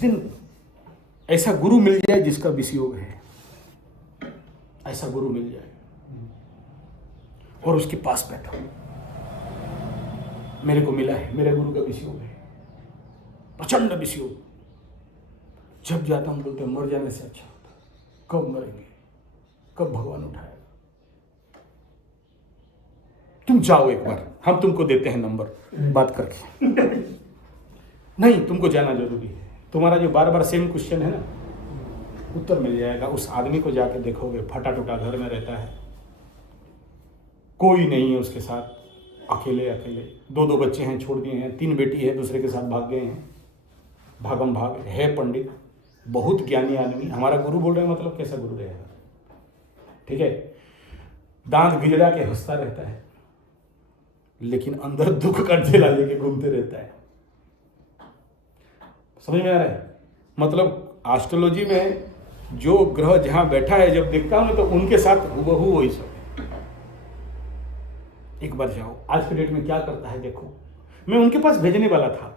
दिन ऐसा गुरु मिल जाए जिसका विषयोग है, ऐसा गुरु मिल जाए और उसके पास बैठा। मेरे को मिला है, मेरे गुरु का विषयोग है, प्रचंड विषयोग। जब जाता हूं बोलते मर जाने से अच्छा होता, कब मरेंगे, कब भगवान उठाएगा। तुम जाओ एक बार, हम तुमको देते हैं नंबर बात करके। नहीं, तुमको जाना जरूरी है। तुम्हारा जो बार बार सेम क्वेश्चन है ना, उत्तर मिल जाएगा। उस आदमी को जाकर देखोगे, फटा टूटा घर में रहता है, कोई नहीं है उसके साथ, अकेले अकेले, 2 बच्चे हैं छोड़ दिए हैं, 3 बेटी है दूसरे के साथ भाग गए हैं, भागम भाग है। पंडित बहुत ज्ञानी आदमी, हमारा गुरु बोल रहे हैं, मतलब कैसा गुरु रहेगा, ठीक है। दांत गिजड़ा के हंसता रहता है, लेकिन अंदर दुख का ढेला लेके घूमते रहता है। समझ में आ रहा है? मतलब एस्ट्रोलॉजी में जो ग्रह जहां बैठा है, जब देखता हूं ना तो उनके साथ हुबहू वही सब है। एक बार जाओ, आज के डेट में क्या करता है देखो। मैं उनके पास भेजने वाला था,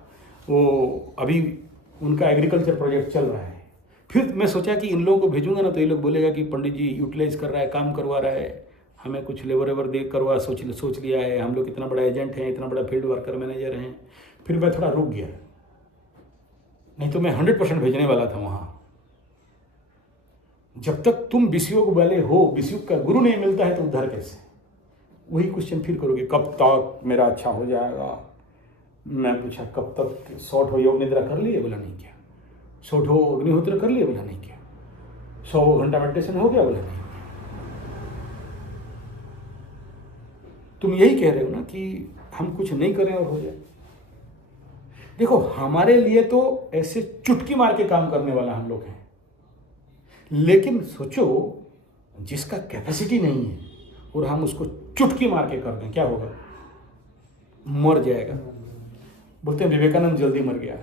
वो अभी उनका एग्रीकल्चर प्रोजेक्ट चल रहा है। फिर मैं सोचा कि इन लोगों को भेजूंगा ना तो ये लोग बोलेगा कि पंडित जी यूटिलाइज कर रहा है, काम करवा रहा है, हमें कुछ लेबर वेबर दे करवा सोच लिया है, हम लोग इतना बड़ा एजेंट हैं, इतना बड़ा फील्ड वर्कर मैनेजर हैं। फिर मैं थोड़ा रुक गया, नहीं तो मैं 100% भेजने वाला था वहाँ। जब तक तुम विषयोग वाले हो, विषयोग का गुरु नहीं मिलता है तो उद्धार कैसे? वही क्वेश्चन फिर करोगे, कब तक मेरा अच्छा हो जाएगा। मैं पूछा कब तक शॉर्ट हो योग निद्रा कर लिए? बोला नहीं किया। शॉर्ट हो अग्निहोत्र कर लिए? बोला नहीं किया। 100 घंटा मेडिटेशन हो गया? बोला नहीं। तुम यही कह रहे हो ना कि हम कुछ नहीं करें और हो जाए। देखो, हमारे लिए तो ऐसे चुटकी मार के काम करने वाला हम लोग हैं, लेकिन सोचो जिसका कैपेसिटी नहीं है और हम उसको चुटकी मार के कर दें, क्या होगा? मर जाएगा। बोलते हैं विवेकानंद जल्दी मर गया,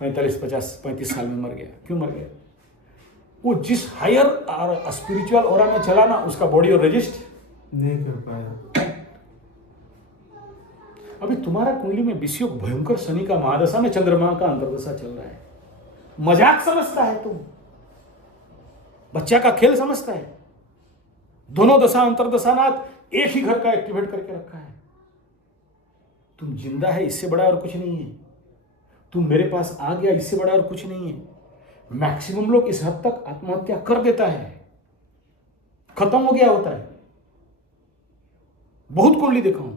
35 साल में मर गया। क्यों मर गया? वो जिस हायर और स्पिरिचुअल ऑरा में चला ना, उसका बॉडी और रजिस्ट नहीं कर पाया। अभी तुम्हारा कुंडली में विषयोग भयंकर शनि का महादशा में चंद्रमा का अंतर्दशा चल रहा है। मजाक समझता है तुम, बच्चा का खेल समझता है। दोनों दशा अंतर्दशा नाथ एक ही घर का एक्टिवेट करके रखा है। तुम जिंदा है, इससे बड़ा और कुछ नहीं है। तुम मेरे पास आ गया, इससे बड़ा और कुछ नहीं है। मैक्सिमम लोग इस हद तक आत्महत्या कर देता है, खत्म हो गया होता है। बहुत कुंडली देखा हूं,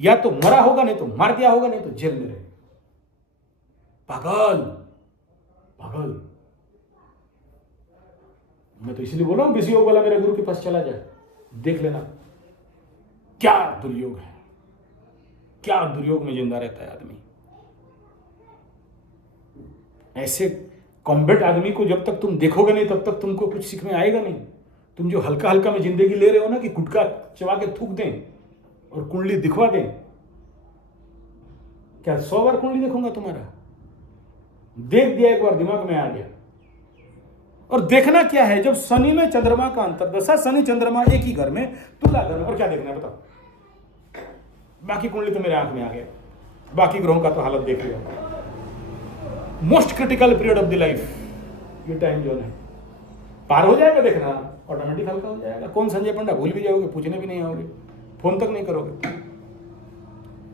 या तो मरा होगा, नहीं तो मार दिया होगा, नहीं तो जेल में रहे। पागल पागल। मैं तो इसलिए बोल रहा हूं विषयोग वाला मेरे गुरु के पास चला जाए, देख लेना क्या दुर्योग है, क्या दुर्योग में जिंदा रहता है आदमी। ऐसे कॉम्बैट आदमी को जब तक तुम देखोगे नहीं, तब तक तुमको कुछ सीख में आएगा नहीं। तुम जो हल्का हल्का में जिंदगी ले रहे हो ना, कि गुटखा चबा के थूक दें और कुंडली दिखवा दें, क्या 100 बार कुंडली देखूंगा तुम्हारा? देख दिया एक बार, दिमाग में आ गया। और देखना क्या है, जब शनि में चंद्रमा का अंतर्दशा, शनि चंद्रमा एक ही घर में, तुला घर में, और क्या देखना है बताओ? बाकी कुंडली तो मेरे आंख में आ गया, बाकी ग्रहों का तो हालत देख लिया। Most critical period of the life, ये टाइम जोन है, पार हो जाएगा, देखना ऑटोमेटिक हल्का हो जाएगा। कौन संजय पंडा? भूल भी जाओगे, पूछने भी नहीं आओगे, फोन तक नहीं करोगे।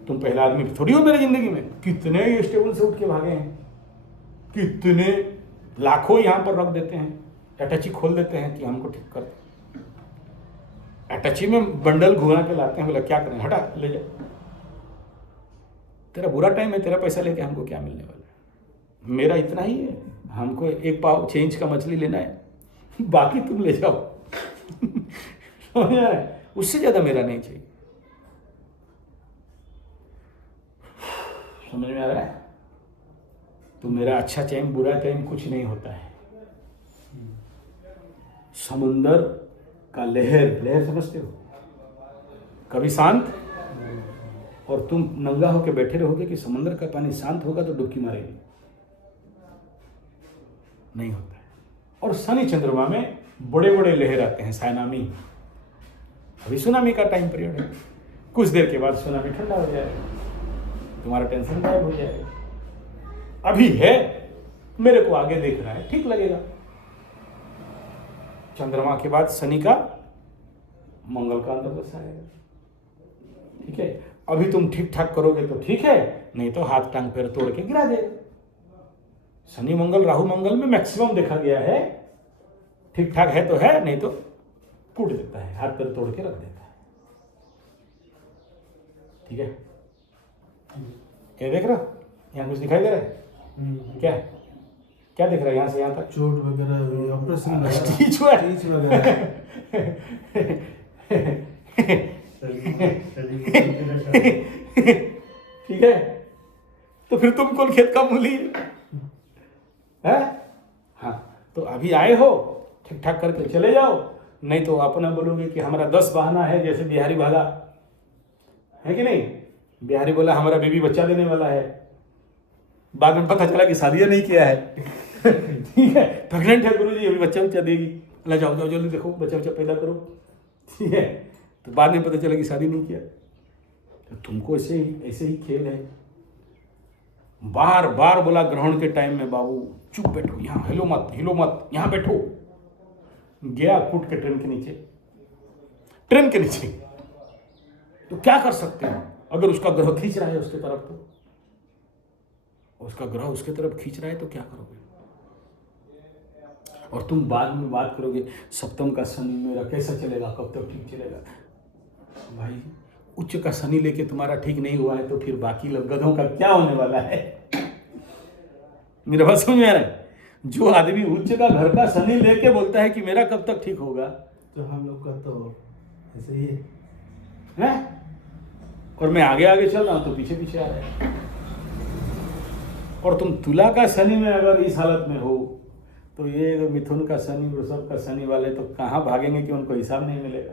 तुम पहला आदमी थोड़ी हो मेरी जिंदगी में। कितने स्टेबल से उठ के भागे हैं, कितने लाखों यहां पर रख देते हैं, अटैची खोल देते हैं कि हमको ठीक कर दे। अटैची में बंडल घुमा के लाते हैं, बोला क्या करें, हटा ले जा, तेरा बुरा टाइम है, तेरा पैसा लेके हमको क्या मिलने वाला है? मेरा इतना ही है, हमको 1 पाव चेंज का मछली लेना है, बाकी तुम ले जाओ। उससे ज्यादा मेरा नहीं चाहिए। समझ में आ रहा है? तो मेरा अच्छा टाइम बुरा टाइम कुछ नहीं होता है। समुंदर का लहर समझते हो? कभी शांत, और तुम नंगा होकर बैठे रहोगे कि समुंदर का पानी शांत होगा तो डुबकी मारेगी, नहीं होता है। और शनि चंद्रमा में बड़े बड़े लहर आते हैं, साइनामी। अभी सुनामी का टाइम पीरियड है, कुछ देर के बाद सुनामी ठंडा हो जाएगा, तुम्हारा टेंशन गायब हो जाएगा। अभी है मेरे को आगे देख रहा है, ठीक लगेगा। चंद्रमा के बाद शनि का मंगल का अंतर्दशा आएगा, ठीक है। अभी तुम ठीक ठाक करोगे तो ठीक है, नहीं तो हाथ टांग पैर तोड़ के गिरा देगा। शनि मंगल राहु मंगल में मैक्सिमम देखा गया है, ठीक ठाक है तो है, नहीं तो कूट देता है, हाथ पैर तोड़ के रख देता है, ठीक है। ये देख रहा, यहाँ कुछ दिखाई दे रहा है? क्या क्या दिख रहा है यहाँ से यहाँ तक? चोट वगैरह, ऑपरेशन स्टिच हुआ है। स्टिच वगैरह। ठीक है, तो फिर तुम कौन खेत का मूली है? हाँ, तो अभी आए हो, ठीक ठाक करके चले जाओ, नहीं तो अपना बोलोगे कि हमारा 10 बहाना है, जैसे बिहारी भागा है कि नहीं। बिहारी बोला हमारा बीवी बच्चा देने वाला है, बाद में पता चला कि शादी नहीं किया है। ठीक है, प्रेग्नेंट है गुरुजी, अभी बच्चा देगी। अल्लाह जाओ जाओ जल्दी देखो, बच्चा पैदा करो, ठीक है। तो बाद में पता चला कि शादी नहीं किया। तो तुमको ऐसे ही खेल है। बार बार बोला ग्रहण के टाइम में, बाबू चुप बैठो, यहाँ हिलो मत, यहाँ बैठो। गया कूट के ट्रेन के नीचे। तो क्या कर सकते हैं अगर उसका ग्रह खींच रहा है उसके तरफ, तो उसका ग्रह उसके तरफ खींच रहा है तो क्या करोगे? और तुम बाद में बात करोगे सप्तम का शनि मेरा कैसा चलेगा, कब तक ठीक चलेगा? भाई उच्च का शनि लेके तुम्हारा ठीक नहीं हुआ है तो फिर बाकी लोग गधों का क्या होने वाला है? मेरा बात समझ में आ रहा है? जो आदमी उच्च का घर का शनि लेके बोलता है कि मेरा कब तक ठीक होगा, तो हम लोग का तो ऐसे ही है। और मैं आगे आगे चल रहा हूं तो पीछे पीछे आ रहा है। और तुम तुला का शनि में अगर इस हालत में हो, तो ये मिथुन का शनि, वृषभ का शनि वाले तो कहाँ भागेंगे कि उनको हिसाब नहीं मिलेगा।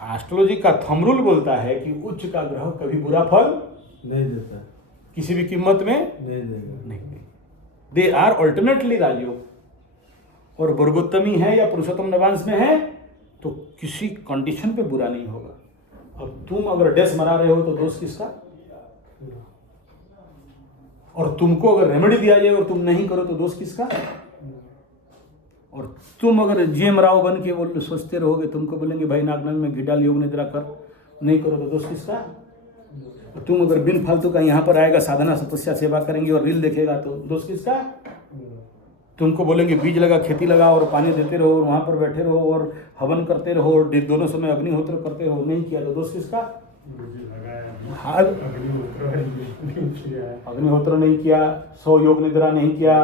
एस्ट्रोलॉजी का थंब रूल बोलता है कि उच्च का ग्रह कभी बुरा फल नहीं देता, किसी भी कीमत में नहीं देगा, नहीं। दे आर ऑल्टरनेटली राजयोग। और वर्गोत्तमी है या पुरुषोत्तम नवांश में है तो किसी कंडीशन पे बुरा नहीं होगा। अब तुम अगर डैश मरा रहे हो तो दोष किसका? और तुमको अगर रेमेडी दिया जाए और तुम नहीं करो तो दोष किसका? और तुम अगर जेम राव बन के बोल सोचते रहोगे, तुमको बोलेंगे भाई नागनाथ में घी डाल योग निद्रा कर, नहीं करो तो दोष किसका? और तुम अगर बिन फालतू का यहाँ पर आएगा, साधना तपस्या सेवा करेंगे और रील देखेगा तो दोष किसका? तुमको बोलेंगे बीज लगा, खेती लगा और पानी देते रहो और वहाँ पर बैठे रहो और हवन करते रहो और दोनों समय अग्निहोत्र करते रहो, नहीं किया तो दोष किसका? अग्निहोत्र नहीं किया, 100 योग निद्रा नहीं किया,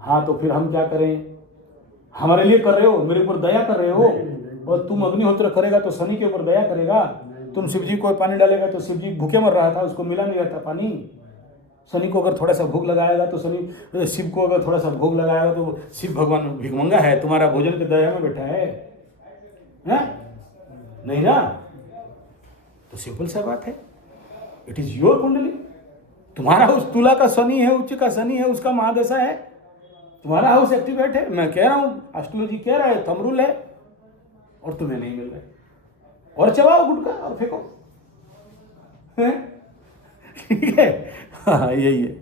हाँ तो फिर हम क्या करें? हमारे लिए कर रहे हो, मेरे ऊपर दया कर रहे हो। और तुम अग्निहोत्र करेगा तो शनि के ऊपर दया करेगा। तुम शिव जी को पानी डालेगा तो शिव जी भूखे मर रहा था, उसको मिला नहीं रहता पानी। शनि को अगर थोड़ा सा भूख लगाएगा तो शनि, शिव को अगर थोड़ा सा भूख लगाएगा तो शिव भगवान भिखमंगा है, तुम्हारा भोजन के दया में बैठा है? नहीं ना। तो सिंपल सा बात है, इट इज योर कुंडली। तुम्हारा उस तुला का शनि है, उच्च का शनि है, उसका महादशा है, तुम्हारा हाउस एक्टिवेट है। मैं कह रहा हूं, एस्ट्रोलॉजी कह रहा है, थंब रूल है, और तुम्हें नहीं मिल रहा है। और चबाओ गुटका और फेंको, ठीक है। हाँ यही है।